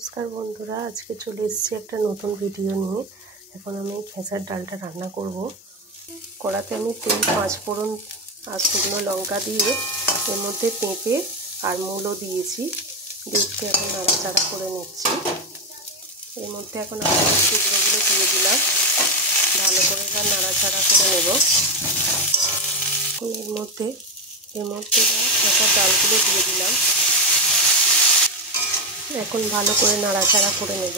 নমস্কার বন্ধুরা, আজকে চলে এসেছি একটা নতুন ভিডিও নিয়ে। এখন আমি খেসার ডালটা রান্না করব। কড়াতে আমি তেল, পাঁচফোড়ন আর শুকনো লঙ্কা দিয়ে এর মধ্যে পেঁপে আর মূলো দিয়েছি। দেখতে এখন নাড়াচাড়া করে নিচ্ছি। এর মধ্যে এখন আলুর টুকরোগুলো দিয়ে দিলাম, ভালো করে এবার নাড়াচাড়া করে নেব। এর মধ্যে খেসার ডালগুলো দিয়ে দিলাম, এখন ভালো করে নাড়াচাড়া করে নেব।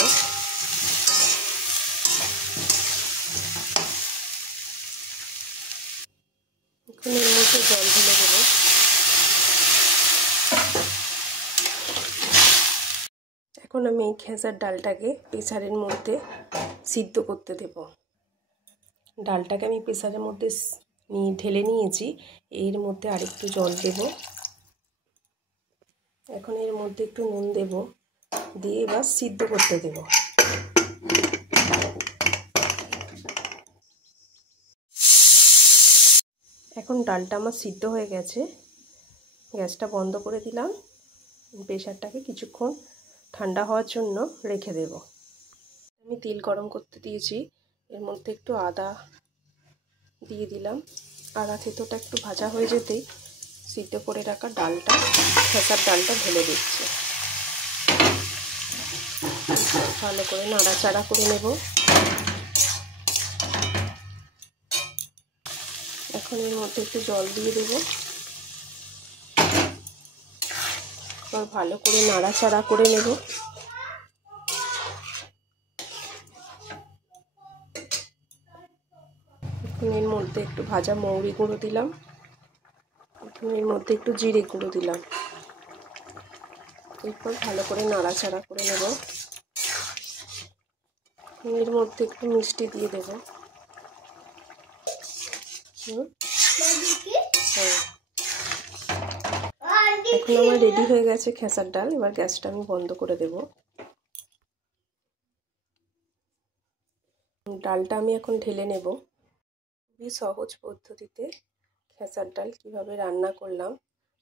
এখন এর মধ্যে জল ঢেলে দেব। এখন আমি এই খেসার ডালটাকে প্রেসারের মধ্যে সিদ্ধ করতে দেব। ডালটাকে আমি প্রেসারের মধ্যে ঢেলে নিয়েছি। এর মধ্যে আরেকটু জল দেব। এখন এর মধ্যে একটু নুন দেব, দিয়ে এবার সিদ্ধ করতে দেব। এখন ডালটা আমার সিদ্ধ হয়ে গেছে। গ্যাসটা বন্ধ করে দিলাম। প্রেসারটাকে কিছুক্ষণ ঠান্ডা হওয়ার জন্য রেখে দেব। আমি তেল গরম করতে দিয়েছি, এর মধ্যে একটু আদা দিয়ে দিলাম। আদা থেতোটা একটু ভাজা হয়ে যেতেই সিদ্ধ করে রাখা খেসার ডালটা ঢেলে দিচ্ছি। ভালো করে নাড়াচাড়া করে নেব। এখন এর মধ্যে একটু জল দিয়ে দেব। এবার ভালো করে নাড়াচাড়া করে নেব। এখন এর মধ্যে একটু ভাজা মৌরি গুঁড়ো দিলাম। এখন এর মধ্যে একটু জিরে গুঁড়ো দিলাম। এরপর ভালো করে নাড়াচাড়া করে নেব। এর মধ্যে একটু মিষ্টি দিয়ে দেব। এখন আমার রেডি হয়ে গেছে খেসার ডাল। এবার গ্যাসটা আমি বন্ধ করে দেব। ডালটা আমি এখন ঢেলে নেব। খুবই সহজ পদ্ধতিতে খেসার ডাল কিভাবে রান্না করলাম,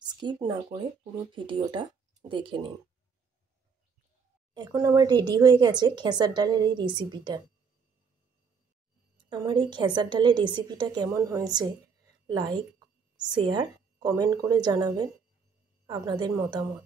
স্কিপ না করে পুরো ভিডিওটা দেখে নিন। এখন আমার রেডি হয়ে গেছে খেসার ডালের এই রেসিপিটা। আমার এই খেসার ডালের রেসিপিটা কেমন হয়েছে লাইক, শেয়ার, কমেন্ট করে জানাবেন আপনাদের মতামত।